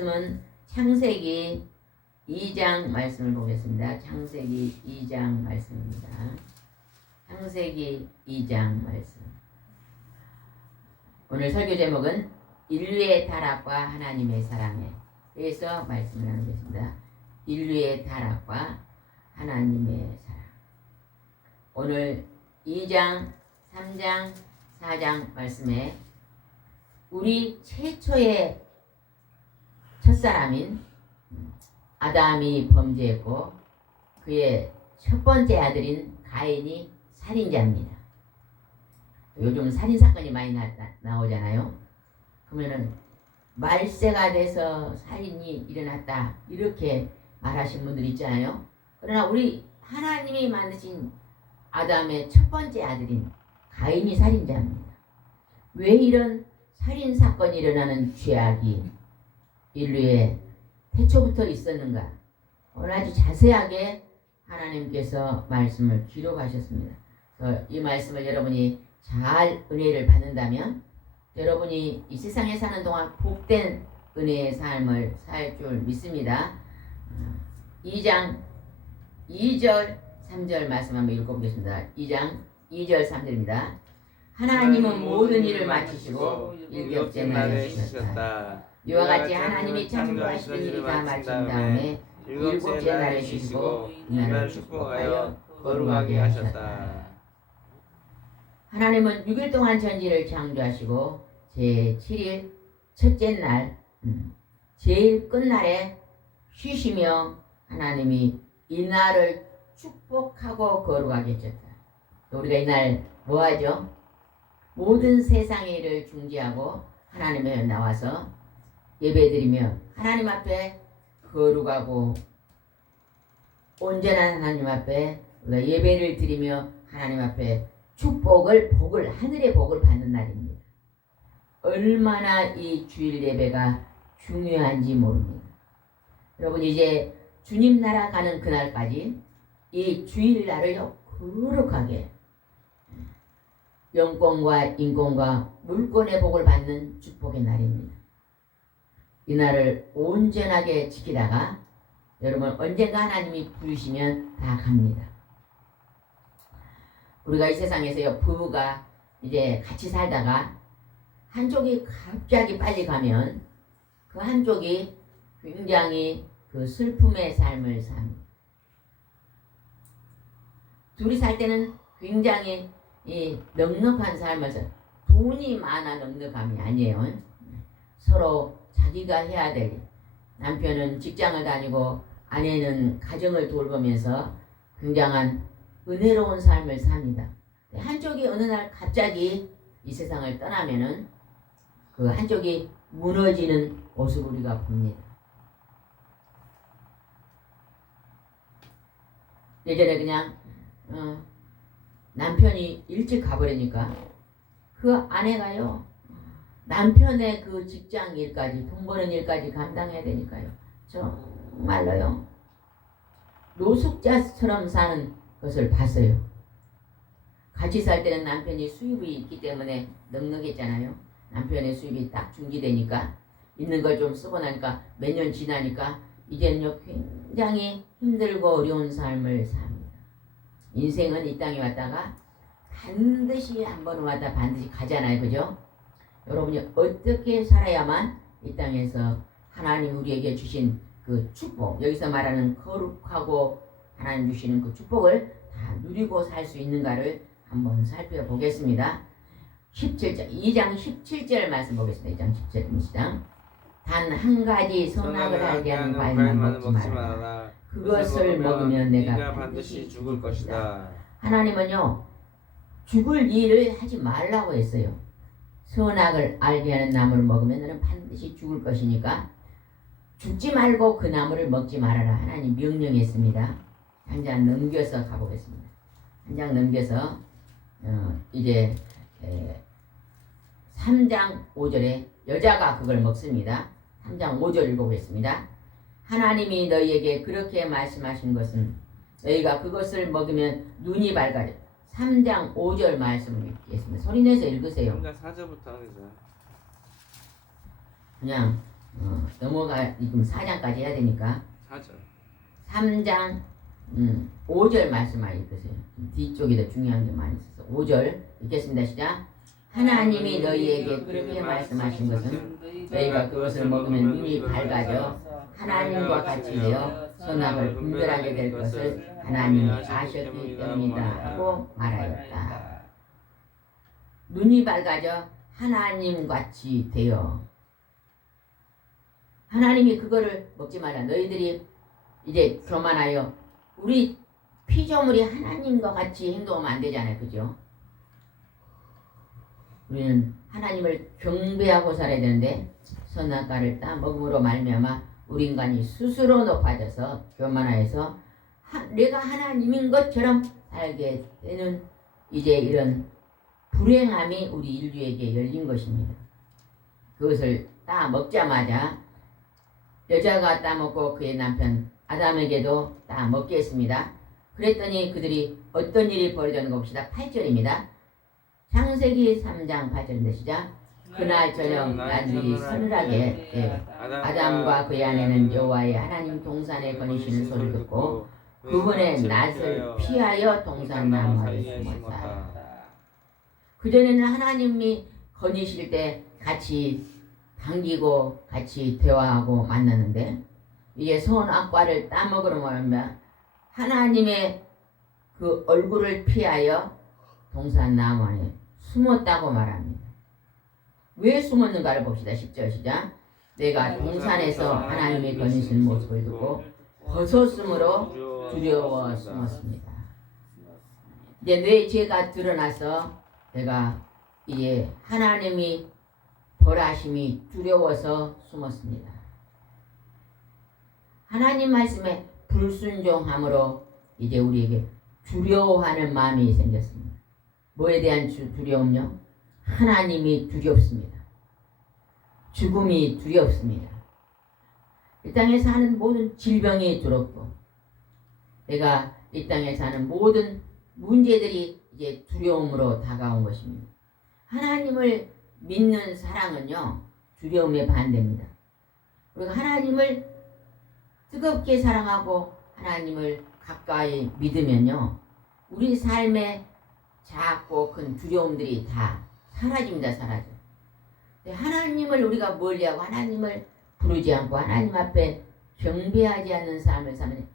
말씀은 창세기 2장 말씀을 보겠습니다. 창세기 2장 말씀입니다. 창세기 2장 말씀. 오늘 설교 제목은 인류의 타락과 하나님의 사랑에 대해서 말씀을 나누겠습니다. 인류의 타락과 하나님의 사랑. 오늘 2장, 3장, 4장 말씀에 우리 최초의 첫사람인 아담이 범죄했고 그의 첫 번째 아들인 가인이 살인자입니다. 요즘 살인사건이 많이 나오잖아요. 그러면은 말세가 돼서 살인이 일어났다 이렇게 말하시는 분들이 있잖아요. 그러나 우리 하나님이 만드신 아담의 첫 번째 아들인 가인이 살인자입니다. 왜 이런 살인사건이 일어나는 죄악이 인류의 태초부터 있었는가? 오늘 아주 자세하게 하나님께서 말씀을 기록하셨습니다. 이 말씀을 여러분이 잘 은혜를 받는다면 여러분이 이 세상에 사는 동안 복된 은혜의 삶을 살 줄 믿습니다. 2장 2절 3절 말씀 한번 읽어보겠습니다. 2장 2절 3절입니다. 하나님은 모든 일을 마치시고 일곱째 날에 쉬셨다. 이와 같이 하나님이 창조하시던 일이 다 마친 다음에 일곱째 날에 쉬시고 이날을 축복하여 거룩하게 하셨다. 하나님은 6일 동안 천지를 창조하시고 제7일 첫째 날 제일 끝날에 쉬시며 하나님이 이날을 축복하고 거룩하게 하셨다. 우리가 이날 뭐하죠? 모든 세상의 일을 중지하고 하나님에 나와서 예배드리며 하나님 앞에 거룩하고 온전한 하나님 앞에 우리가 예배를 드리며 하나님 앞에 복을 하늘의 복을 받는 날입니다. 얼마나 이 주일 예배가 중요한지 모릅니다. 여러분 이제 주님 나라 가는 그날까지 이 주일날을요 거룩하게 영권과 인권과 물권의 복을 받는 축복의 날입니다. 이 날을 온전하게 지키다가 여러분 언젠가 하나님이 부르시면 다 갑니다. 우리가 이 세상에서요 부부가 이제 같이 살다가 한쪽이 갑자기 빨리 가면 그 한쪽이 굉장히 그 슬픔의 삶을 삽니다. 둘이 살 때는 굉장히 이 넉넉한 삶을 살 돈이 많아 넉넉함이 아니에요. 서로 자기가 해야 될 남편은 직장을 다니고 아내는 가정을 돌보면서 굉장한 은혜로운 삶을 삽니다. 한쪽이 어느 날 갑자기 이 세상을 떠나면은 그 한쪽이 무너지는 모습을 우리가 봅니다. 예전에 그냥 남편이 일찍 가버리니까 그 아내가요 남편의 그 직장 일까지 돈 버는 일까지 감당해야 되니까요 정말로요 노숙자처럼 사는 것을 봤어요. 같이 살 때는 남편이 수입이 있기 때문에 넉넉했잖아요. 남편의 수입이 딱 중지되니까 있는 걸 좀 쓰고 나니까 몇 년 지나니까 이제는요 굉장히 힘들고 어려운 삶을 삽니다. 인생은 이 땅에 왔다가 반드시 한 번 왔다 반드시 가잖아요. 그죠? 여러분이 어떻게 살아야만 이 땅에서 하나님 우리에게 주신 그 축복 여기서 말하는 거룩하고 하나님 주시는 그 축복을 다 누리고 살 수 있는가를 한번 살펴보겠습니다. 17절 2장 17절 말씀 보겠습니다. 2장 17절 단 한 가지 선악을 알게 하는 과일만 먹지 말아라. 그것을 먹으면 내가 반드시 죽을 것이다. 하나님은요 죽을 일을 하지 말라고 했어요. 선악을 알게 하는 나무를 먹으면 너는 반드시 죽을 것이니까 죽지 말고 그 나무를 먹지 말아라. 하나님 명령했습니다. 한 장 넘겨서 가보겠습니다. 한 장 넘겨서 이제 3장 5절에 여자가 그걸 먹습니다. 3장 5절 읽어보겠습니다. 하나님이 너희에게 그렇게 말씀하신 것은 너희가 그것을 먹으면 눈이 밝아져. 3장 5절 말씀을 읽겠습니다. 소리내서 읽으세요. 3장 4절부터 하겠습니다. 그냥 넘어가 지금 4장까지 해야 되니까 4절. 3장 5절 말씀만 읽으세요. 뒤쪽이 더 중요한 게 많이 있어서 5절 읽겠습니다. 시작. 하나님이 너희에게 그렇게 말씀하신 것은 너희가 그것을 먹으면 눈이 밝아져 하나님과 같이 되어 선악을 분별하게 될 것을 하나님이 아셨기 때문이다 하고 말하였다. 눈이 밝아져 하나님같이 되어 하나님이 그거를 먹지 말라. 너희들이 이제 교만하여 우리 피조물이 하나님과 같이 행동하면 안 되잖아요. 그죠? 우리는 하나님을 경배하고 살아야 되는데 선악과를 따 먹음으로 말미암아 우리 인간이 스스로 높아져서 교만하여서 내가 하나님인 것처럼 살게 되는 이제 이런 불행함이 우리 인류에게 열린 것입니다. 그것을 따 먹자마자 여자가 따먹고 그의 남편 아담에게도 따먹게 했습니다. 그랬더니 그들이 어떤 일이 벌어졌는가 봅시다. 8절입니다. 창세기 3장 8절인데 시작. 그날 저녁 나들이 서늘하게 아담과 그의 아내는 여호와의 하나님 동산에 거니시는 소리를 듣고 그분의 낯을 피하여 동산나무에 숨었다. 그전에는 하나님이 거니실 때 같이 반기고 같이 대화하고 만났는데 이제 선악과를 따먹으러 말하면 하나님의 그 얼굴을 피하여 동산나무 안에 숨었다고 말합니다. 왜 숨었는가를 봅시다. 10절 시작. 내가 동산에서 하나님이 거니시는 모습을 듣고 벗었으므로 두려워 숨었습니다. 이제 내 죄가 드러나서 내가 이제 하나님이 벌하심이 두려워서 숨었습니다. 하나님 말씀에 불순종함으로 이제 우리에게 두려워하는 마음이 생겼습니다. 뭐에 대한 두려움요? 하나님이 두렵습니다. 죽음이 두렵습니다. 이 땅에 사는 모든 질병이 두렵고 내가 이 땅에 사는 모든 문제들이 이제 두려움으로 다가온 것입니다. 하나님을 믿는 사랑은요 두려움의 반대입니다. 우리가 하나님을 뜨겁게 사랑하고 하나님을 가까이 믿으면요 우리 삶의 작고 큰 두려움들이 다 사라집니다. 사라져. 하나님을 우리가 멀리하고 하나님을 부르지 않고 하나님 앞에 경배하지 않는 삶을 사면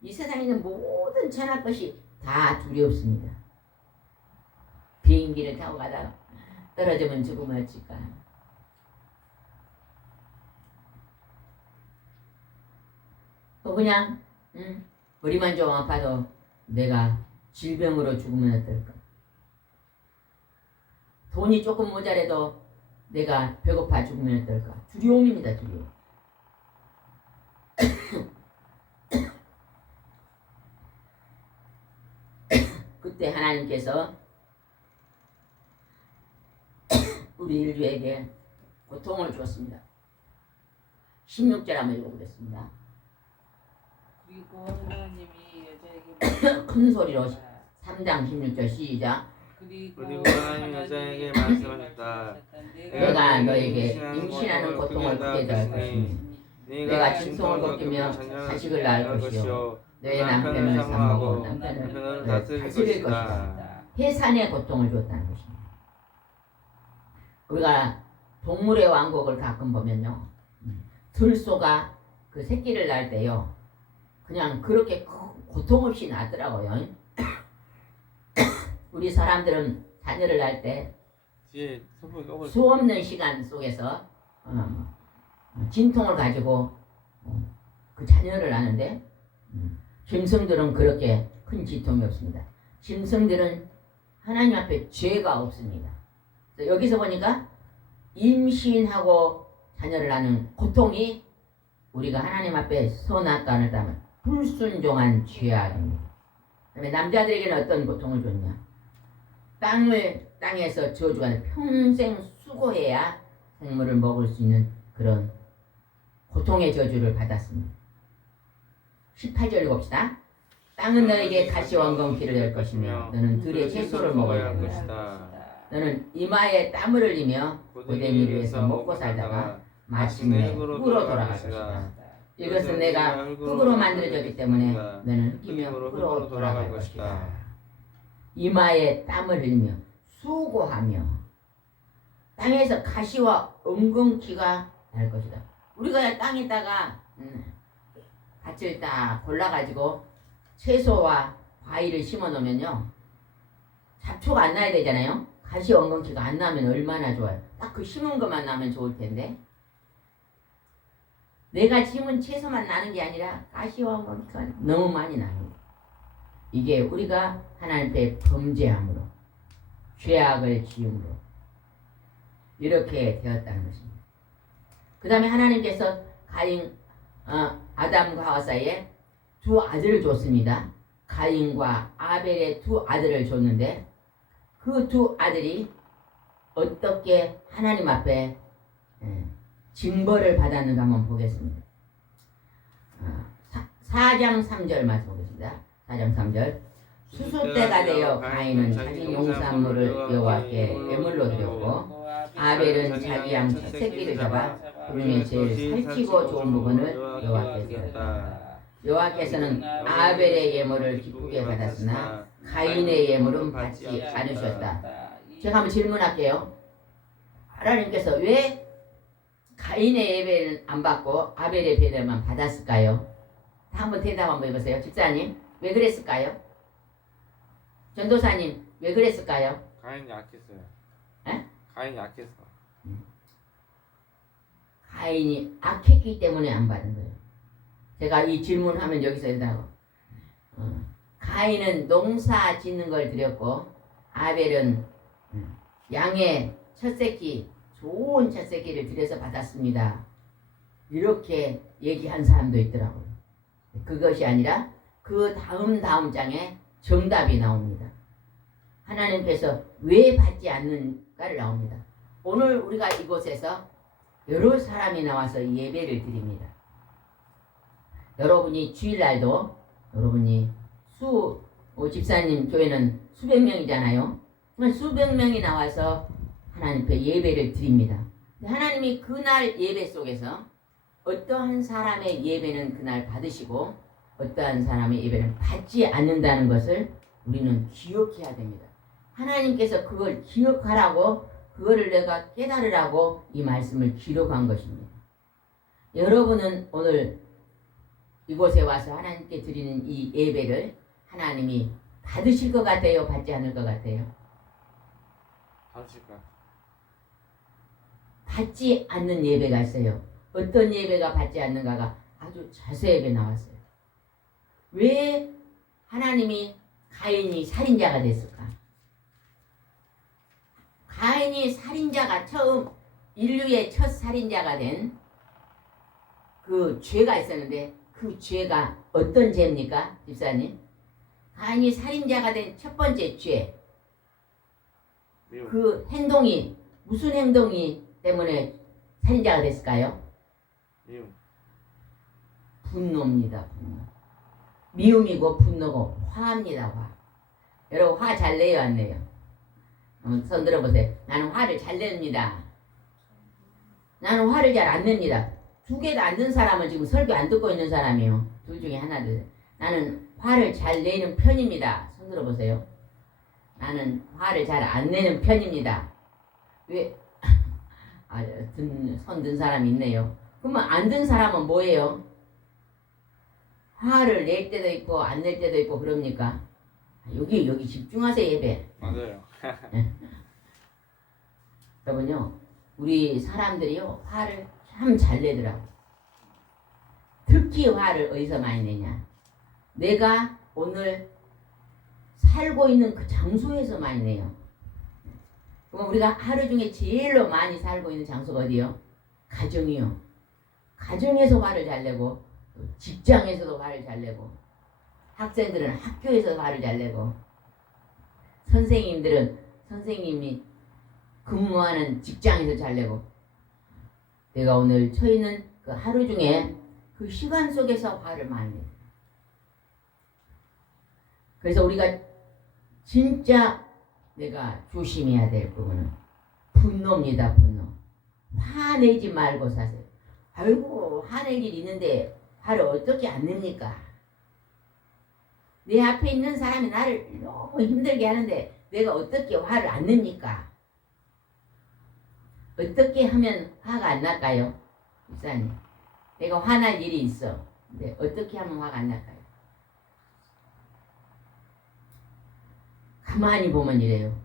이 세상에 있는 모든 천하 것이 다 두렵습니다. 비행기를 타고 가다가 떨어지면 죽으면 어쩔까. 또 그냥 머리만 좀 아파도 내가 질병으로 죽으면 어떨까. 돈이 조금 모자라도 내가 배고파 죽으면 어떨까. 두려움입니다. 두려움. 그때 하나님께서 우리 인류에게 고통을 주었습니다. 16절 한번 읽어보겠습니다. 그리고 하나님이 여자에게 큰 소리로 3장 16절 시작. 그리고 하나님이 여자에게 말씀하셨다. 내가 너에게 임신하는 고통을 크게 더할 것이니 내가 진통을 겪으며 자식을 낳을 것이요 너의 남편을 삼하고 남편을 다스릴 것이다. 해산의 고통을 줬다는 것입니다. 우리가 동물의 왕국을 가끔 보면요 들소가 그 새끼를 낳을 때요 그냥 그렇게 고통 없이 낳더라고요. 우리 사람들은 자녀를 낳을 때 수 없는 시간 속에서 진통을 가지고 그 자녀를 낳는데 짐승들은 그렇게 큰 진통이 없습니다. 짐승들은 하나님 앞에 죄가 없습니다. 여기서 보니까 임신하고 자녀를 낳는 고통이 우리가 하나님 앞에 선악간을 따면 불순종한 죄악입니다. 그다음에 남자들에게는 어떤 고통을 줬냐? 땅에서 저주가 평생 수고해야 생물을 먹을 수 있는 그런 고통의 저주를 받았습니다. 18절 봅시다. 땅은 너에게 가시원금 길을 낼 것이며 너는 들의 채소를 먹어야 할 것이다. 너는 이마에 땀을 흘리며 고된 일을 위해서 먹고 살다가 마침내 흙으로 돌아갈 것이다. 이것은 내가 흙으로 만들어졌기 때문에 너는 흙이며 흙으로 돌아갈 것이다. 이마에 땀을 흘리며 수고하며 땅에서 가시와 엉겅퀴가 날 것이다. 우리가 땅에다가 밭을 딱 골라가지고 채소와 과일을 심어 놓으면요, 잡초가 안 나야 되잖아요. 가시 엉겅퀴가 안 나면 얼마나 좋아요. 딱 그 심은 것만 나면 좋을 텐데, 내가 심은 채소만 나는 게 아니라 가시와 엉겅퀴가 너무 많이 나요. 이게 우리가 하나님 앞에 범죄함으로, 죄악을 지음으로 이렇게 되었다는 것입니다. 그 다음에 하나님께서 아담과 하와 사이에 두 아들을 줬습니다. 가인과 아벨의 두 아들을 줬는데 그 두 아들이 어떻게 하나님 앞에 징벌을 받았는가 한번 보겠습니다. 4장 3절 말씀 보겠습니다. 4장 3절. 수수 때가 되어 가인은 자기 용산물을 여호와께 예물로 드렸고 아벨은 자기 양 첫 새끼를 잡아 그 중에 제일 살찌고 좋은 부분을 여호와께 드렸다. 여호와께서는 아벨의 예물을 기쁘게 받았으나 가인의 예물은 받지 않으셨다. 제가 한번 질문할게요. 하나님께서 왜 가인의 예배는 안 받고 아벨의 예배만 받았을까요? 한번 대답 한번 해보세요. 집사님, 왜 그랬을까요? 전도사님, 왜 그랬을까요? 가인이 약했어요. 에? 가인이 약했어. 가인이 악했기 때문에 안 받은 거예요. 제가 이 질문하면 여기서 된다고. 가인은 농사 짓는 걸 드렸고 아벨은 양의 첫 새끼, 좋은 첫 새끼를 드려서 받았습니다. 이렇게 얘기한 사람도 있더라고요. 그것이 아니라 그 다음 장에 정답이 나옵니다. 하나님께서 왜 받지 않는가를 나옵니다. 오늘 우리가 이곳에서 여러 사람이 나와서 예배를 드립니다. 여러분이 주일날도 여러분이 집사님 교회는 수백 명이잖아요. 수백 명이 나와서 하나님 앞에 예배를 드립니다. 하나님이 그날 예배 속에서 어떠한 사람의 예배는 그날 받으시고 어떠한 사람의 예배는 받지 않는다는 것을 우리는 기억해야 됩니다. 하나님께서 그걸 기억하라고, 그거를 내가 깨달으라고 이 말씀을 기록한 것입니다. 여러분은 오늘 이곳에 와서 하나님께 드리는 이 예배를 하나님이 받으실 것 같아요? 받지 않을 것 같아요? 받으실 것 같아요. 받지 않는 예배가 있어요. 어떤 예배가 받지 않는가가 아주 자세하게 나왔어요. 왜 하나님이 가인이 살인자가 됐을까? 가인이 살인자가 처음 인류의 첫 살인자가 된 그 죄가 있었는데 그 죄가 어떤 죄입니까? 집사님? 가인이 살인자가 된 첫 번째 죄, 그 행동이 무슨 행동이 때문에 살인자가 됐을까요? 분노입니다. 분노. 미움이고 분노고 화입니다. 화. 여러분 화 잘 내요 안 내요? 손 들어보세요. 나는 화를 잘 냅니다. 나는 화를 잘 안 냅니다. 두 개도 안 든 사람은 지금 설교 안 듣고 있는 사람이에요. 둘 중에 하나들. 나는 화를 잘 내는 편입니다. 손 들어보세요. 나는 화를 잘 안 내는 편입니다. 왜? 손 든 사람이 있네요. 그러면 안 든 사람은 뭐예요? 화를 낼 때도 있고 안 낼 때도 있고 그럽니까? 여기 집중하세요. 예배. 맞아요. 여러분요, 우리 사람들이요 화를 참 잘 내더라고. 특히 화를 어디서 많이 내냐? 내가 오늘 살고 있는 그 장소에서 많이 내요. 그럼 우리가 하루 중에 제일로 많이 살고 있는 장소가 어디요? 가정이요. 가정에서 화를 잘 내고, 직장에서도 화를 잘 내고, 학생들은 학교에서 화를 잘 내고, 선생님이 근무하는 직장에서 잘 내고, 내가 오늘 처있는 그 하루 중에 그 시간 속에서 화를 많이 내요. 그래서 우리가 진짜 내가 조심해야 될 부분은 분노입니다. 분노. 화내지 말고 사세요. 아이고 화낼 일 있는데 화를 어떻게 안 냅니까? 내 앞에 있는 사람이 나를 너무 힘들게 하는데 내가 어떻게 화를 안 냅니까? 어떻게 하면 화가 안 날까요? 목사님, 내가 화날 일이 있어. 근데 어떻게 하면 화가 안 날까요? 가만히 보면 이래요.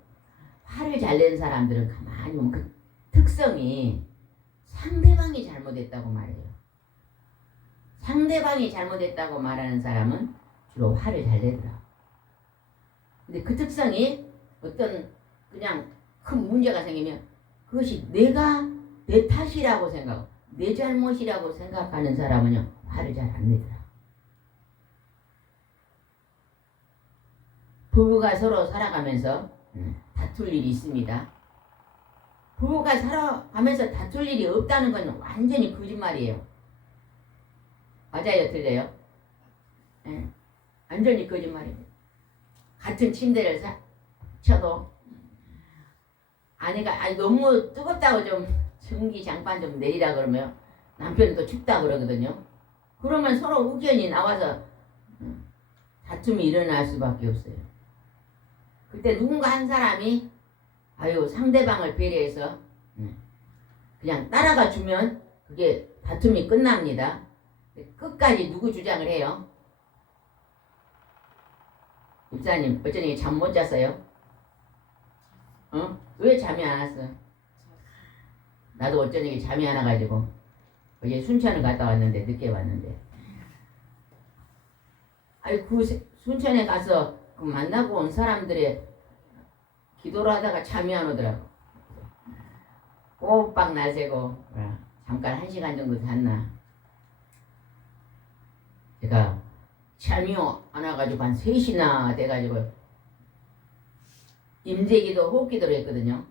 화를 잘 내는 사람들은 가만히 보면 그 특성이 상대방이 잘못했다고 말해요. 상대방이 잘못했다고 말하는 사람은 주로 화를 잘 내더라. 근데 그 특성이 어떤 그냥 큰 문제가 생기면 그것이 내가 내 탓이라고 생각하고 내 잘못이라고 생각하는 사람은요 화를 잘 안 내더라. 부부가 서로 살아가면서 다툴 일이 있습니다. 부부가 살아가면서 다툴 일이 없다는 건 완전히 거짓말이에요. 맞아요? 틀려요? 네. 완전히 거짓말이에요. 같은 침대를 쳐도 아내가 너무 뜨겁다고 좀 전기 장판 좀 내리라 그러면 남편은 또 춥다 그러거든요. 그러면 서로 의견이 나와서 다툼이 일어날 수밖에 없어요. 그때 누군가 한 사람이 상대방을 배려해서 그냥 따라가 주면 그게 다툼이 끝납니다. 끝까지 누구 주장을 해요? 입사님 어쩌니 잠 못 잤어요? 왜 잠이 안 왔어? 나도 어쩌니 잠이 안 와가지고 어제 순천을 갔다 왔는데 늦게 왔는데 그 순천에 가서 그 만나고 온 사람들의 기도를 하다가 잠이 안 오더라고. 꼬박 날새고 잠깐 1시간 정도 잤나. 제가 잠이 안 와가지고 한 3시나 돼가지고 임재기도 호흡기도를 했거든요.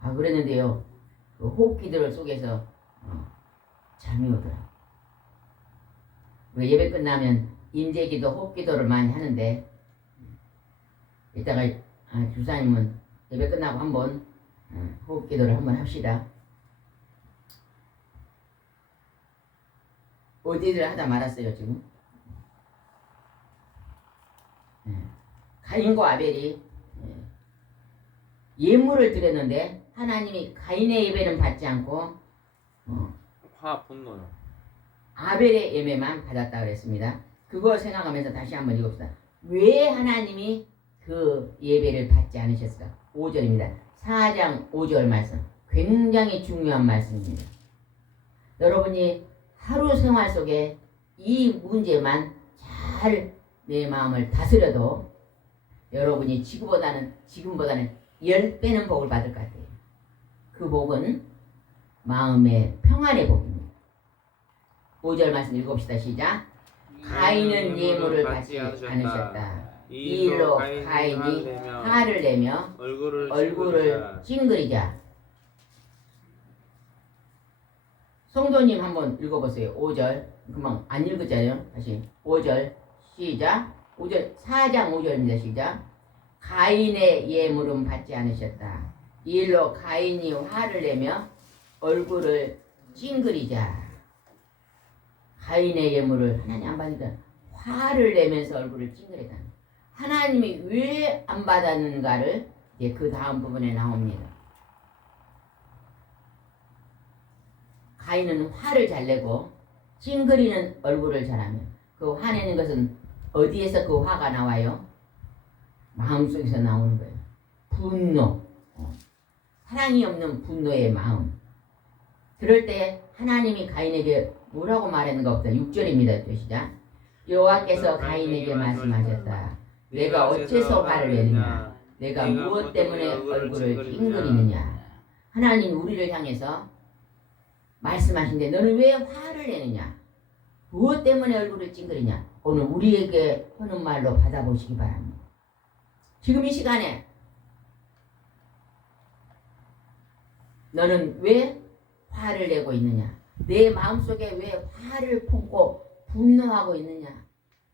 그랬는데요 그 호흡기도를 속에서 잠이 오더라고. 예배 끝나면 임재기도 호흡기도를 많이 하는데 이따가 주사님은 예배 끝나고 한번 호흡기도를 한번 합시다. 어디를 하다 말았어요 지금. 가인과 아벨이 예물을 드렸는데 하나님이 가인의 예배는 받지 않고 분노요. 아벨의 예배만 받았다 그랬습니다. 그거 생각하면서 다시 한번 읽읍시다. 왜 하나님이 그 예배를 받지 않으셨을까? 5절입니다. 4장 5절 말씀. 굉장히 중요한 말씀입니다. 여러분이 하루 생활 속에 이 문제만 잘 내 마음을 다스려도 여러분이 지금보다는 10배는 복을 받을 것 같아요. 그 복은 마음의 평안의 복입니다. 5절 말씀 읽읍시다. 시작. 가인은 예물을 받지 않으셨다. 이 일로 가인이 화를 내며 얼굴을 찡그리자. 성도님 한번 읽어보세요. 5절. 금방 안 읽었잖아요. 다시 5절 시작. 5절 4장 5절입니다. 시작. 가인의 예물은 받지 않으셨다. 이 일로 가인이 화를 내며 얼굴을 찡그리자. 가인의 예물을 하나님 안 받으니까 화를 내면서 얼굴을 찡그리다. 하나님이 왜 안 받았는가를 이제 그 다음 부분에 나옵니다. 가인은 화를 잘 내고 찡그리는 얼굴을 잘하며 그 화내는 것은 어디에서 그 화가 나와요? 마음속에서 나오는 거예요. 분노. 사랑이 없는 분노의 마음. 그럴 때 하나님이 가인에게 뭐라고 말했는가 없다. 6절입니다. 시작. 여호와께서 가인에게 말씀하셨다. 내가 어째서 화를 내느냐? 내가 무엇 때문에 얼굴을 찡그리느냐? 하나님 우리를 향해서 말씀하신데 너는 왜 화를 내느냐? 무엇 때문에 얼굴을 찡그리냐? 오늘 우리에게 하는 말로 받아보시기 바랍니다. 지금 이 시간에 너는 왜 화를 내고 있느냐? 내 마음속에 왜 화를 품고 분노하고 있느냐?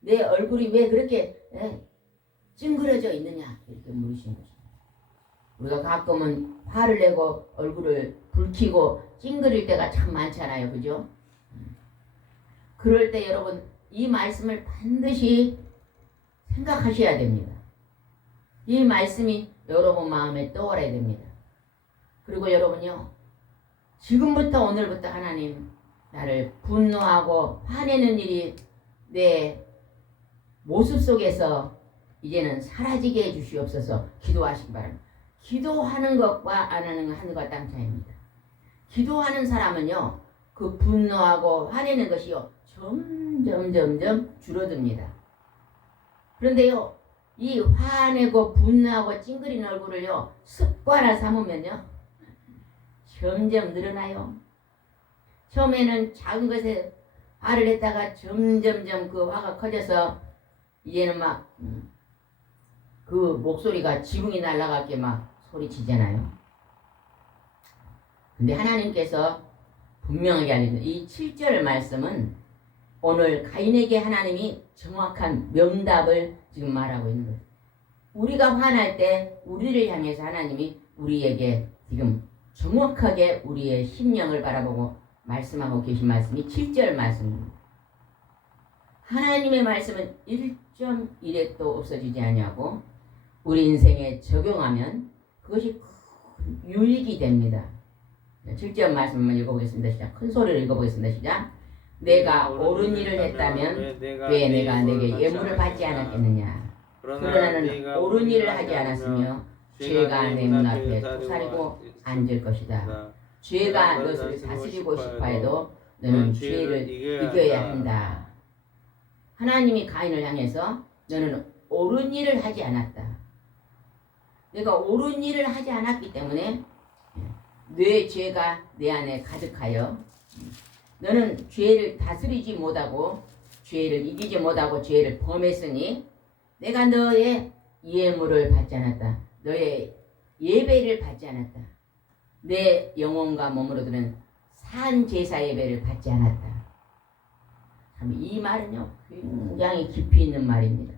내 얼굴이 왜 그렇게 찡그려져 있느냐? 이렇게 물으시는 것입니다. 우리가 가끔은 화를 내고 얼굴을 불 켜고 찡그릴 때가 참 많잖아요. 그죠? 그럴 때 여러분 이 말씀을 반드시 생각하셔야 됩니다. 이 말씀이 여러분 마음에 떠올아야 됩니다. 그리고 여러분요, 지금부터 오늘부터 하나님 나를 분노하고 화내는 일이 내 모습 속에서 이제는 사라지게 해주시옵소서. 기도하시기 바랍니다. 기도하는 것과 안 하는 것과 땅 차이입니다. 기도하는 사람은요, 그 분노하고 화내는 것이요 점점 줄어듭니다. 그런데요, 이 화내고 분노하고 찡그린 얼굴을요 습관화 삼으면요 점점 늘어나요. 처음에는 작은 것에 화를 냈다가 점점점 그 화가 커져서 이제는 막 그 목소리가 지붕이 날아가게 막 소리치잖아요. 근데 하나님께서 분명하게 알려준 이 7절 말씀은 오늘 가인에게 하나님이 정확한 명답을 지금 말하고 있는 거예요. 우리가 화날 때 우리를 향해서 하나님이 우리에게 지금 정확하게 우리의 심령을 바라보고 말씀하고 계신 말씀이 7절 말씀입니다. 하나님의 말씀은 1.1획도 없어지지 아니하고 우리 인생에 적용하면 그것이 큰 유익이 됩니다. 7절 말씀만 읽어보겠습니다. 시작. 큰 소리로 읽어보겠습니다. 시작. 내가 옳은 일을 했다면 왜 내가 내게 예물을 받지 않았겠느냐. 그러나 나는 옳은 일을 하지 않았으며 죄가 내 문 앞에 토사리고 앉을 것이다. 죄가 너를 다스리고 싶어 해도 너는 죄를 이겨야 한다. 하나님이 가인을 향해서 너는 옳은 일을 하지 않았다. 내가 옳은 일을 하지 않았기 때문에 내 죄가 내 안에 가득하여 너는 죄를 다스리지 못하고 죄를 이기지 못하고 죄를 범했으니 내가 너의 예물을 받지 않았다. 너의 예배를 받지 않았다. 내 영혼과 몸으로 드는 산 제사 예배를 받지 않았다. 참 이 말은요 굉장히 깊이 있는 말입니다.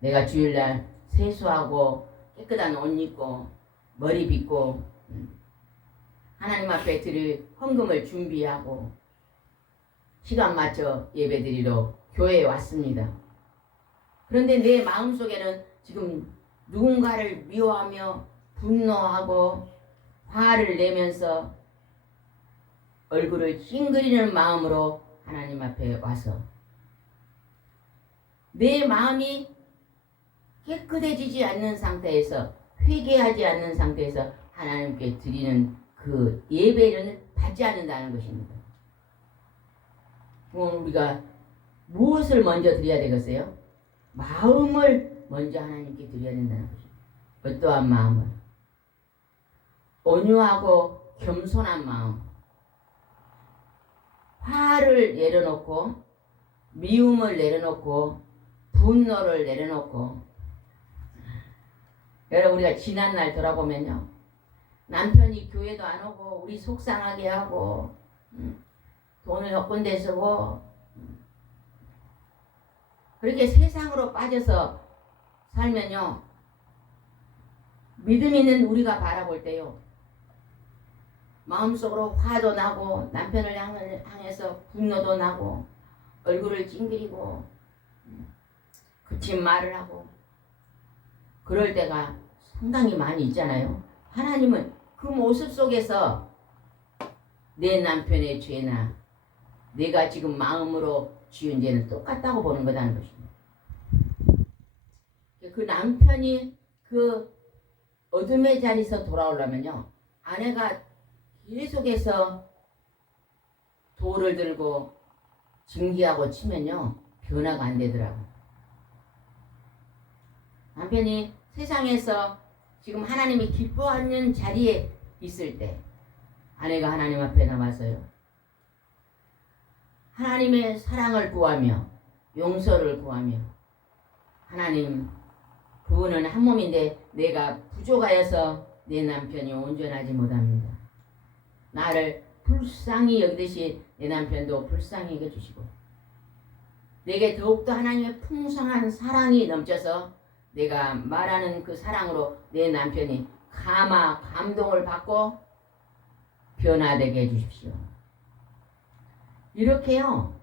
내가 주일날 세수하고 깨끗한 옷 입고 머리 빗고 하나님 앞에 드릴 헌금을 준비하고 시간 맞춰 예배드리러 교회에 왔습니다. 그런데 내 마음속에는 지금 누군가를 미워하며 분노하고 화를 내면서 얼굴을 찡그리는 마음으로 하나님 앞에 와서 내 마음이 깨끗해지지 않는 상태에서 회개하지 않는 상태에서 하나님께 드리는 그 예배는 받지 않는다는 것입니다. 그럼 우리가 무엇을 먼저 드려야 되겠어요? 마음을 먼저 하나님께 드려야 된다는 것입니다. 어떠한 마음을? 온유하고 겸손한 마음. 화를 내려놓고 미움을 내려놓고 분노를 내려놓고 여러분 우리가 지난날 돌아보면요 남편이 교회도 안 오고 우리 속상하게 하고 돈을 헛군데 쓰고 그렇게 세상으로 빠져서 살면요 믿음 있는 우리가 바라볼 때요 마음속으로 화도 나고 남편을 향해서 분노도 나고 얼굴을 찡그리고 그친 말을 하고 그럴 때가 상당히 많이 있잖아요. 하나님은 그 모습 속에서 내 남편의 죄나 내가 지금 마음으로 지은 죄는 똑같다고 보는 거라는 것입니다. 그 남편이 그 어둠의 자리에서 돌아오려면요 아내가 계속해서 돌을 들고 징계하고 치면요 변화가 안 되더라고요. 남편이 세상에서 지금 하나님이 기뻐하는 자리에 있을 때 아내가 하나님 앞에 나와서요 하나님의 사랑을 구하며 용서를 구하며 하나님 그분은 한 몸인데 내가 부족하여서 내 남편이 온전하지 못합니다. 나를 불쌍히 여기듯이 내 남편도 불쌍히 여겨주시고 내게 더욱더 하나님의 풍성한 사랑이 넘쳐서 내가 말하는 그 사랑으로 내 남편이 감동을 받고 변화되게 해주십시오. 이렇게요.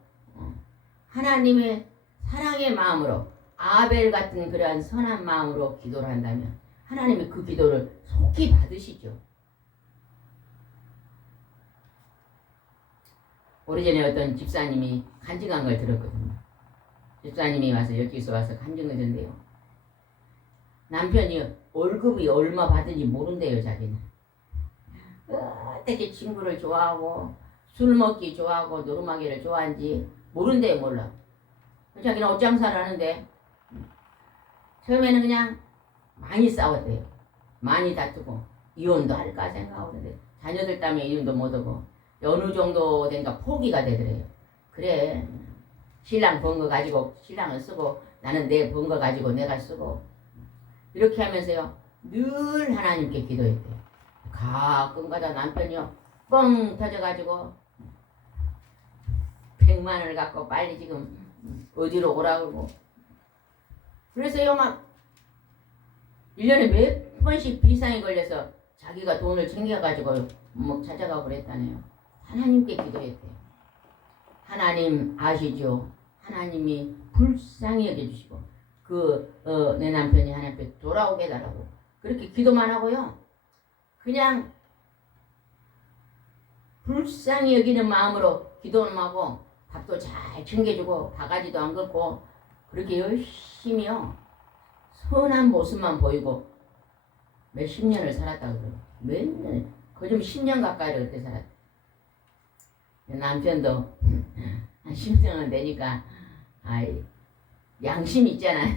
하나님의 사랑의 마음으로 아벨 같은 그러한 선한 마음으로 기도를 한다면 하나님이 그 기도를 속히 받으시죠. 오래전에 어떤 집사님이 간증한 걸 들었거든요. 집사님이 와서 여기서 와서 간증을 했는데요. 남편이 월급이 얼마 받은지 모른대요. 자기는 어떻게 친구를 좋아하고 술 먹기 좋아하고 노름하기를 좋아하는지 모른대요. 몰라. 자기는 옷장사를 하는데 처음에는 그냥 많이 싸웠대요. 많이 다투고 이혼도 할까 생각하고 그런데 자녀들 때문에 이혼도 못하고 어느 정도 되니까 포기가 되더래요. 그래, 신랑 번 거 가지고 신랑을 쓰고 나는 내 번 거 가지고 내가 쓰고 이렇게 하면서요 늘 하나님께 기도했대요. 가끔가다 남편이요 뻥 터져가지고 100만 원을 갖고 빨리 지금 어디로 오라고. 그래서요 막 1년에 몇 번씩 비상이 걸려서 자기가 돈을 챙겨가지고 뭐 찾아가고 그랬다네요. 하나님께 기도했대요. 하나님 아시죠? 하나님이 불쌍히 여겨주시고 내 남편이 하나님께 돌아오게 해달라고 그렇게 기도만 하고요. 그냥 불쌍히 여기는 마음으로 기도는 하고 밥도 잘 챙겨주고 바가지도 안 긁고 그렇게 열심히요 선한 모습만 보이고 몇십 년을 살았다고 그래요. 몇 년, 거의 10년 가까이를 그때 살았대. 남편도 한 10년은 되니까 양심이 있잖아요.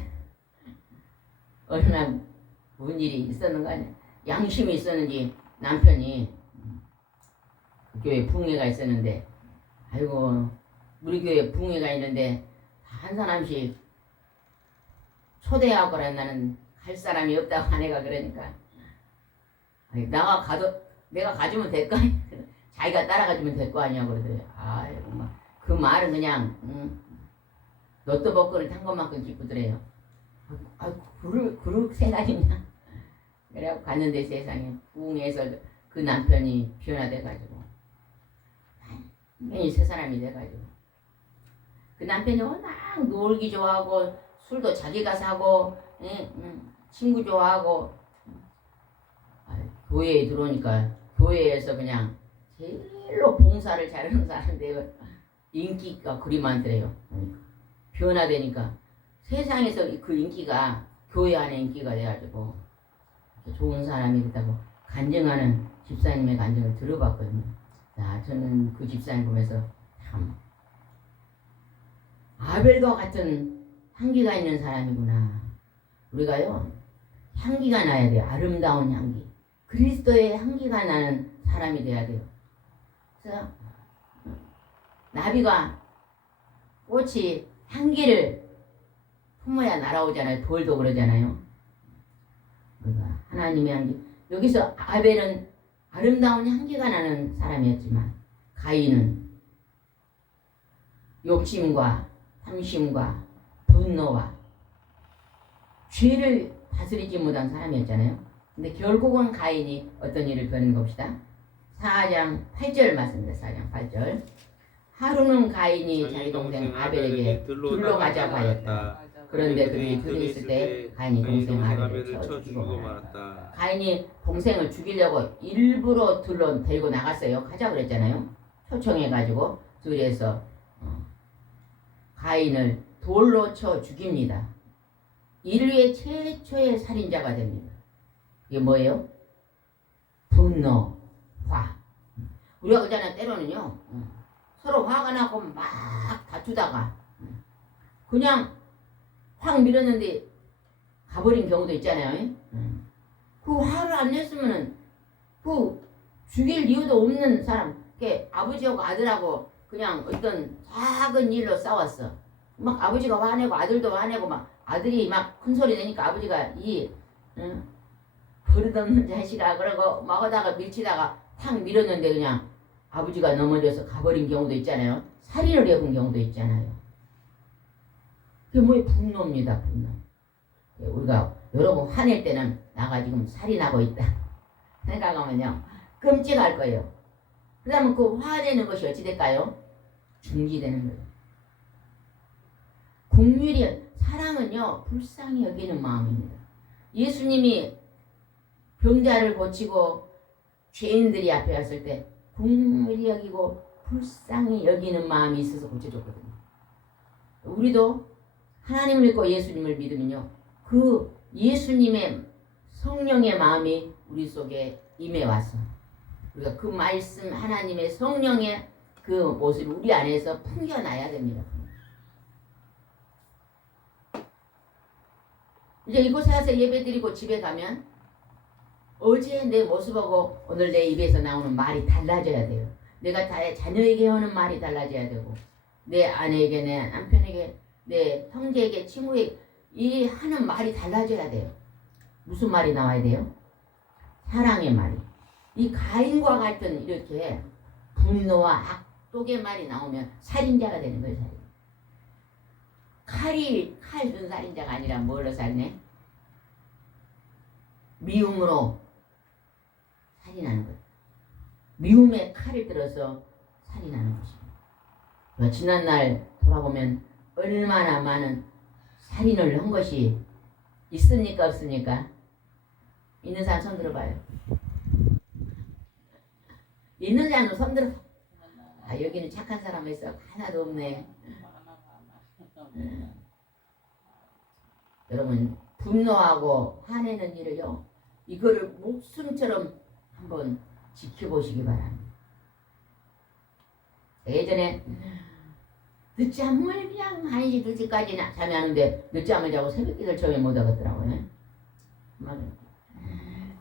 어느 날 무슨 일이 있었는가 아니야. 양심이 있었는지 남편이 그 교회 부흥회가 있었는데 아이고 우리 교회 부흥회가 있는데 한 사람씩 초대하고 그래. 나는 갈 사람이 없다고 아내가 그러니까 내가 가주면 될 거 아니야. 자기가 따라가주면 될 거 아니야 그러더래. 아이고 막 그 말은 그냥 로또 복권을 탄 것만큼 기쁘더래요. 그럴 생각이 있나? 그래갖고 갔는데 세상에 부흥회에서 그 남편이 변화돼가지고 완전히 새 사람이 돼가지고 그 남편이 워낙 놀기 좋아하고 술도 자기가 사고 친구 좋아하고 교회에 들어오니까 교회에서 그냥 제일로 봉사를 잘하는 사람인데 인기가 그리 많더래요. 변화되니까 세상에서 그 인기가 교회 안에 인기가 돼가지고 좋은 사람이 됐다고 간증하는 집사님의 간증을 들어봤거든요. 자, 저는 그 집사님 보면서 참 아벨과 같은 향기가 있는 사람이구나. 우리가요 향기가 나야 돼요. 아름다운 향기. 그리스도의 향기가 나는 사람이 돼야 돼요. 그래서 나비가 꽃이 향기를 품어야 날아오잖아요. 돌도 그러잖아요. 그러니까 하나님의 향기. 여기서 아벨은 아름다운 향기가 나는 사람이었지만 가인은 욕심과 탐심과 분노와 죄를 다스리지 못한 사람이었잖아요. 근데 결국은 가인이 어떤 일을 벌이는 봅시다. 4장 8절 말씀입니다. 4장 8절. 하루는 가인이 자기 동생 아벨에게 들로 가자고 하였다. 그런데 그들이 들에 있을 때 가인이 동생 아벨을 쳐 죽이고 말았다. 가인이 동생을 죽이려고 일부러 들로 데리고 나갔어요. 가자 그랬잖아요. 초청해가지고 들에서 가인을 돌로 쳐 죽입니다. 인류의 최초의 살인자가 됩니다. 이게 뭐예요? 분노, 화. 우리가 그잖아요. 때로는요 서로 화가 나고 막 다투다가 그냥 확 밀었는데 가버린 경우도 있잖아요. 그 화를 안 냈으면은 그 죽일 이유도 없는 사람, 아버지하고 아들하고 그냥 어떤 작은 일로 싸웠어. 막 아버지가 화내고 아들도 화내고 막 아들이 막 큰 소리 내니까 아버지가 버릇없는 자식아 그러고 막 하다가 밀치다가 탁 밀었는데 그냥 아버지가 넘어져서 가버린 경우도 있잖아요. 살인을 해본 경우도 있잖아요. 그게 뭐예요? 분노입니다. 분노. 우리가 여러분 화낼 때는 나가 지금 살인하고 있다 생각하면요 끔찍할 거예요. 그러면 그 화내는 것이 어찌 될까요? 중지되는 거예요. 긍휼이 사랑은요 불쌍히 여기는 마음입니다. 예수님이 병자를 고치고 죄인들이 앞에 왔을 때 긍휼히 여기고 불쌍히 여기는 마음이 있어서 고쳐줬거든요. 우리도 하나님을 믿고 예수님을 믿으면요 그 예수님의 성령의 마음이 우리 속에 임해 와서 우리가 그 말씀 하나님의 성령의 그 모습이 우리 안에서 풍겨나야 됩니다. 이제 이곳에 와서 예배드리고 집에 가면 어제 내 모습하고 오늘 내 입에서 나오는 말이 달라져야 돼요. 내가 자녀에게 하는 말이 달라져야 되고 내 아내에게 내 남편에게 내 형제에게 친구에게 이 하는 말이 달라져야 돼요. 무슨 말이 나와야 돼요? 사랑의 말이. 이 가인과 같은 이렇게 분노와 악독의 말이 나오면 살인자가 되는 거예요. 살인. 칼 든 살인자가 아니라 뭘로 살네? 미움으로 살인하는 거예요. 미움의 칼을 들어서 살인하는 것입니다. 지난날 돌아보면 얼마나 많은 살인을 한 것이 있습니까 없습니까? 있는 사람 손 들어봐요. 있는 사람 손 들어. 아 여기는 착한 사람이 있어. 하나도 없네. 여러분 분노하고 화내는 일을요 이거를 목숨처럼 한번 지켜보시기 바랍니다. 예전에 늦잠을 그냥 1시 2시까지 잠이 하는데 늦잠을 자고 새벽기도를 처음에 못 하겠더라고요.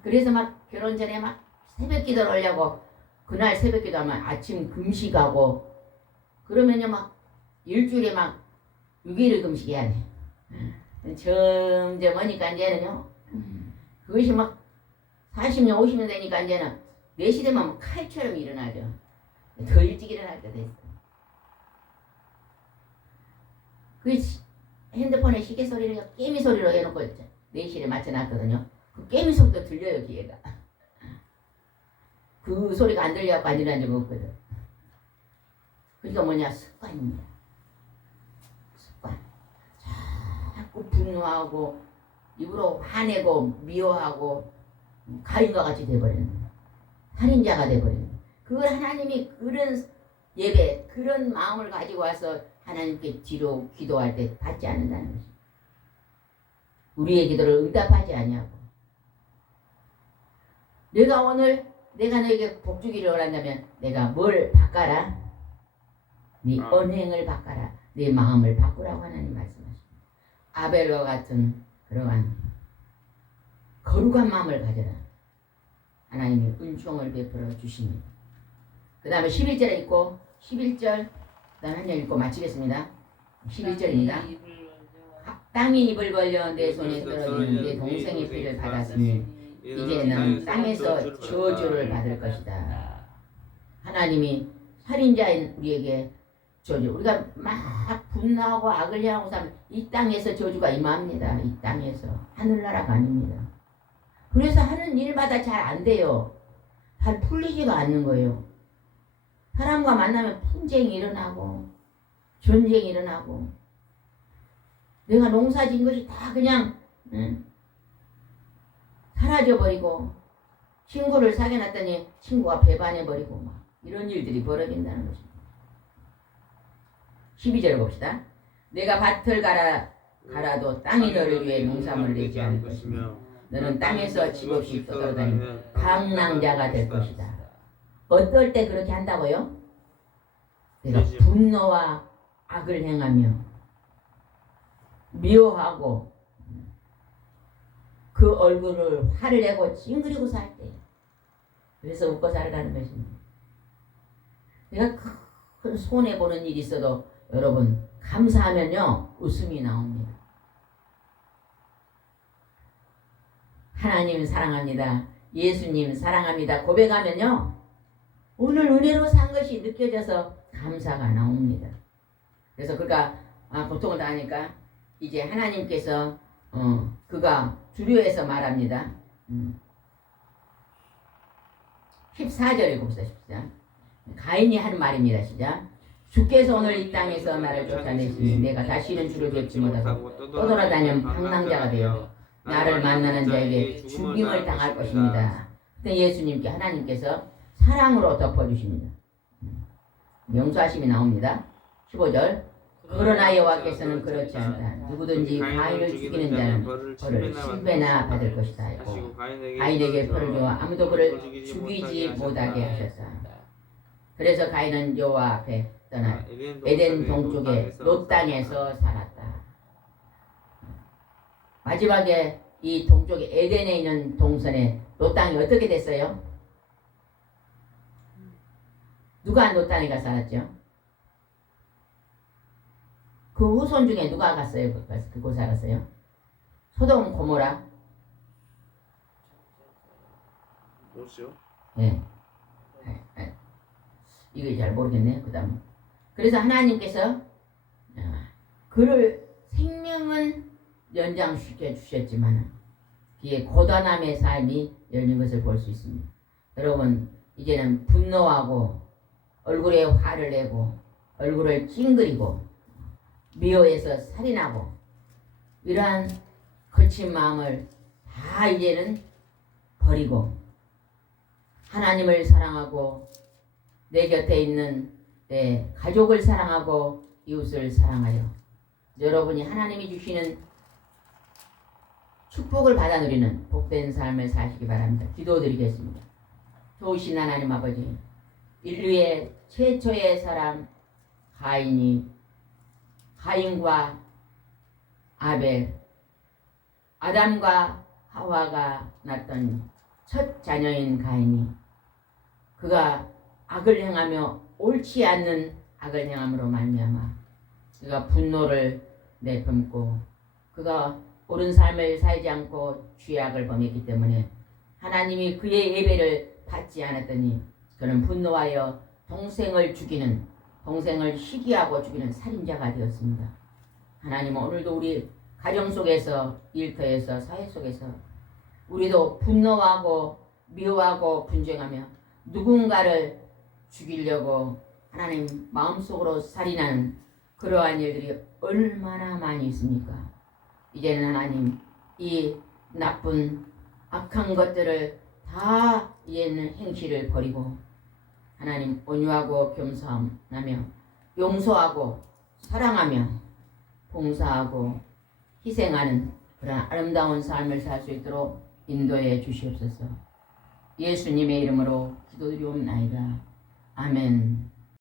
그래서 막 결혼 전에 막 새벽기도를 하려고 그날 새벽기도 하면 아침 금식하고 그러면요 막 일주일에 막 6일을 금식해야 돼. 점점 하니까 이제는요 그것이 막 40년 50년 되니까 이제는 4시 되면 칼처럼 일어나죠. 더 일찍 일어날 때도 있어. 그 핸드폰에 시계 소리를 깨미 소리로 해놓고 4시에 맞춰놨거든요. 그 깨미 소리도 들려요 귀에가. 그 소리가 안 들려갖고 안 일어난 적 없거든. 그러니까 뭐냐 습관입니다. 습관. 자꾸 분노하고 입으로 화내고 미워하고 가인과 같이 돼버리는 거예요. 살인자가 돼버리는 거예요. 그걸 하나님이 그런 예배 그런 마음을 가지고 와서 하나님께 뒤로 기도할 때 받지 않는다는 것입니다. 우리의 기도를 응답하지 아니하고 내가 오늘 내가 너에게 복 주기를 원한다면 내가 뭘 바꿔라? 네 언행을 바꿔라. 네 마음을 바꾸라고 하나님 말씀하십니다. 아벨과 같은 그러한 거룩한 마음을 가져라. 하나님이 은총을 베풀어 주십니다. 그 다음에 11절에 있고 11절 그 다음 한 절 읽고 마치겠습니다. 11절입니다. 땅이 입을 벌려 내 손에 떨어지는 내 동생의 피를 받았으니 이제는 땅에서 저주를 받을 것이다. 하나님이 살인자인 우리에게 저주. 우리가 막 분노하고 악을 향하고 살면 이 땅에서 저주가 임합니다. 이 땅에서. 하늘나라가 아닙니다. 그래서 하는 일마다 잘 안 돼요. 잘 풀리지가 않는 거예요. 사람과 만나면 분쟁이 일어나고 전쟁이 일어나고 내가 농사진 것이 다 그냥 사라져버리고 친구를 사귀어놨더니 친구가 배반해버리고 막 이런 일들이 벌어진다는 것입니다. 12절 봅시다. 내가 밭을 갈아도 땅이 너를 위해 농산물을 내지 않을 것이며 너는 땅에서 집없이 떠돌아다니는 방랑자가 될 것이다. 어떨 때 그렇게 한다고요? 내가 분노와 악을 행하며 미워하고 그 얼굴을 화를 내고 찡그리고 살 때. 그래서 웃고 살아가는 것입니다. 내가 큰 손해보는 일이 있어도 여러분 감사하면요 웃음이 나옵니다. 하나님 사랑합니다. 예수님 사랑합니다. 고백하면요 오늘 은혜로 산 것이 느껴져서 감사가 나옵니다. 그래서 그가 고통을 당하니까 이제 하나님께서 그가 주류에서 말합니다. 14절에 봅시다. 가인이 하는 말입니다. 시작. 주께서 오늘 이 땅에서 나를 쫓아내시니 내가 다시는 주를 뵙지 못하고 떠돌아다니는 방랑자가 되어 나를 만나는 자에게 죽임을 당할 것입니다. 그때 예수님께 하나님께서 사랑으로 덮어주십니다. 명수하심이 나옵니다. 15절. 그러나 여호와께서는 그렇지 않다. 누구든지 가인을 죽이는 자는 벌을 10배나 받을 것이다. 하고 가인에게 벌을 주어 아무도 그를 죽이지 못하게 하셨다. 그래서 가인은 여호와 앞에 떠나 에덴 동쪽의 롯 땅에서 살았다. 마지막에 이 동쪽의 에덴에 있는 동산에 롯 땅이 어떻게 됐어요? 누가 롯 땅에 가 살았죠? 그 후손 중에 누가 갔어요? 그곳에 갔어요? 소돔 고모라? 뭐죠? 예. 이거 잘 모르겠네요. 그 다음. 그래서 하나님께서 그를 생명은 연장시켜 주셨지만 그의 고단함의 삶이 열린 것을 볼 수 있습니다. 여러분 이제는 분노하고 얼굴에 화를 내고 얼굴을 찡그리고 미워해서 살인하고 이러한 거친 마음을 다 이제는 버리고 하나님을 사랑하고 내 곁에 있는 내 가족을 사랑하고 이웃을 사랑하여 여러분이 하나님이 주시는 축복을 받아 누리는 복된 삶을 사시기 바랍니다. 기도드리겠습니다. 좋으신 하나님 아버지, 인류의 최초의 사람 가인과 아벨, 아담과 하와가 낳던 첫 자녀인 가인이 그가 악을 행하며 옳지 않는 악을 행함으로 말미암아 그가 분노를 내뿜고 그가 옳은 삶을 살지 않고 죄악을 범했기 때문에 하나님이 그의 예배를 받지 않았더니 그는 분노하여 동생을 시기하고 죽이는 살인자가 되었습니다. 하나님은 오늘도 우리 가정 속에서, 일터에서, 사회 속에서 우리도 분노하고 미워하고 분쟁하며 누군가를 죽이려고 하나님 마음속으로 살인하는 그러한 일들이 얼마나 많이 있습니까? 이제는 하나님 이 나쁜 악한 것들을 다 이제는 행실을 버리고 하나님 온유하고 겸손하며 용서하고 사랑하며 봉사하고 희생하는 그런 아름다운 삶을 살 수 있도록 인도해 주시옵소서. 예수님의 이름으로 기도드리옵나이다. 아멘.